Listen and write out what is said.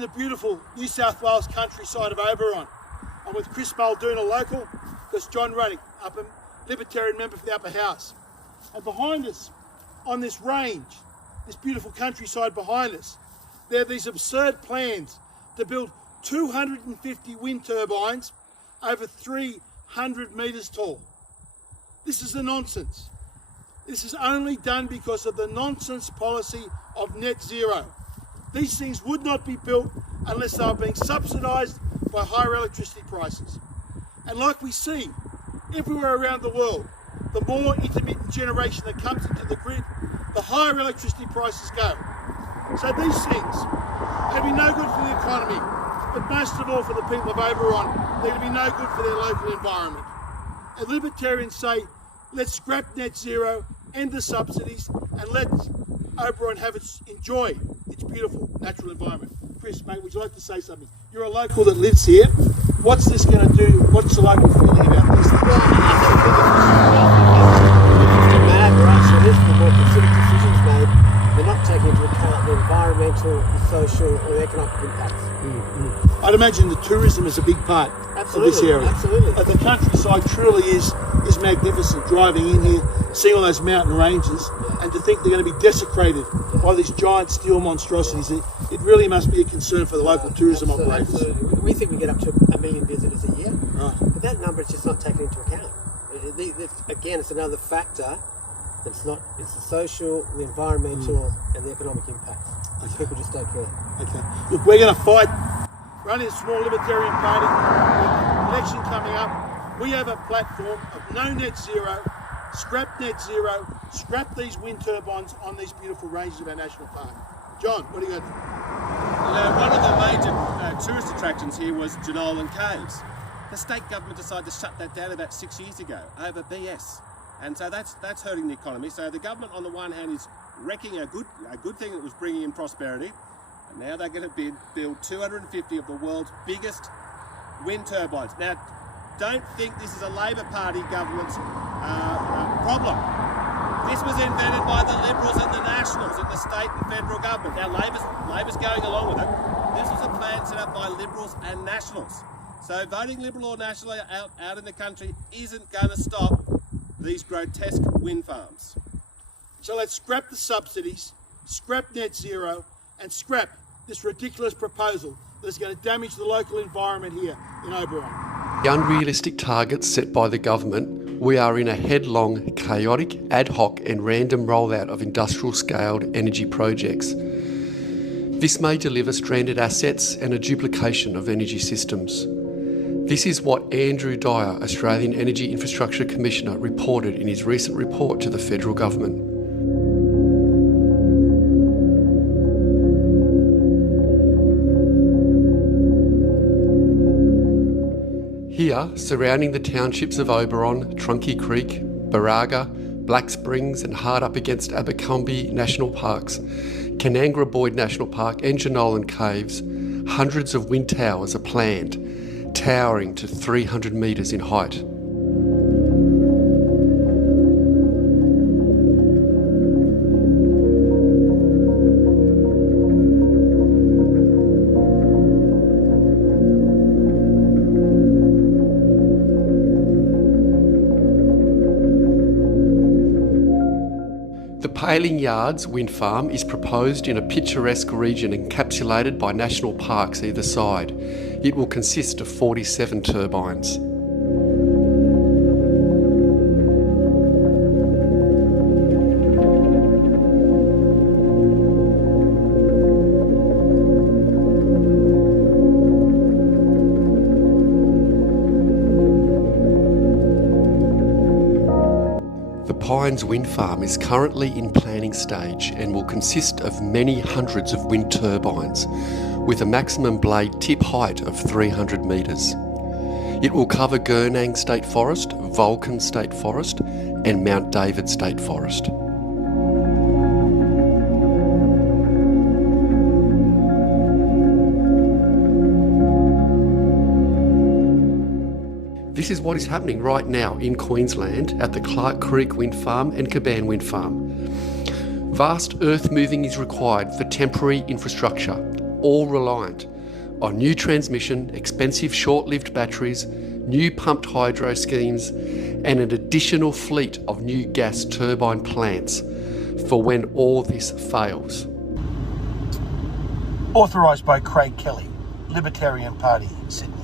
in the beautiful New South Wales countryside of OBERON. I'm with Chris Muldoon, a local, because John Ruddick, Libertarian member for the Upper House. And behind us, on this range, this beautiful countryside behind us, there are these absurd plans to build 250 wind turbines over 300 metres tall. This is a nonsense. This is only done because of the nonsense policy of net zero. These things would not be built unless they were being subsidised by higher electricity prices. And like we see everywhere around the world, the more intermittent generation that comes into the grid, the higher electricity prices go. So these things may be no good for the economy, but most of all for the people of OBERON, they're going to be no good for their local environment. And Libertarians say, let's scrap net zero, end the subsidies, and let OBERON enjoy its beautiful natural environment. Chris, mate, would you like to say something? You're a local that lives here. What's this going to do? What's the local feeling about this? Well, it's a mad rush. It is the more considered decisions made. They're not taking into account the environmental, the social, or the economic impacts. I'd imagine the tourism is a big part of this area. Absolutely. The countryside truly is magnificent, driving in here, seeing all those mountain ranges, and to think they're going to be desecrated by these giant steel monstrosities, it really must be a concern for the local tourism operators. Absolutely. We think we get up to 1 million visitors a year, right. But that number is just not taken into account. Again, it's another factor. It's the social, the environmental, and the economic impacts. Okay. People just don't care. Okay. Look, we're going to fight. We're only a small libertarian party. With election coming up. We have a platform of no net zero, scrap net zero, scrap these wind turbines on these beautiful ranges of our national park. John, what do you got? One of the major tourist attractions here was Jenolan Caves. The state government decided to shut that down about 6 years ago over BS. And so that's hurting the economy. So the government on the one hand is wrecking a good thing that was bringing in prosperity, and now they're going to build 250 of the world's biggest wind turbines. Now, don't think this is a Labor Party government's problem. This was invented by the Liberals and the Nationals in the state and federal government. Now Labor's going along with it. This was a plan set up by Liberals and Nationals. So voting Liberal or National out in the country isn't going to stop these grotesque wind farms. So let's scrap the subsidies, scrap net zero, and scrap this ridiculous proposal that's going to damage the local environment here in OBERON. The unrealistic targets set by the government, we are in a headlong, chaotic, ad hoc and random rollout of industrial-scaled energy projects. This may deliver stranded assets and a duplication of energy systems. This is what Andrew Dyer, Australian Energy Infrastructure Commissioner, reported in his recent report to the federal government. Here, surrounding the townships of Oberon, Trunky Creek, Baraga, Black Springs and hard up against Abercrombie National Parks, Canangra Boyd National Park and Jenolan Caves, hundreds of wind towers are planned, towering to 300 metres in height. The Paling Yards wind farm is proposed in a picturesque region encapsulated by national parks either side. It will consist of 47 turbines. The Pines Wind Farm is currently in planning stage and will consist of many hundreds of wind turbines with a maximum blade tip height of 300 metres. It will cover Gurnang State Forest, Vulcan State Forest and Mount David State Forest. This is what is happening right now in Queensland at the Clark Creek Wind Farm and Caban Wind Farm. Vast earth moving is required for temporary infrastructure. all reliant on new transmission, expensive short-lived batteries, new pumped hydro schemes, and an additional fleet of new gas turbine plants for when all this fails. Authorised by Craig Kelly, Libertarian Party, Sydney.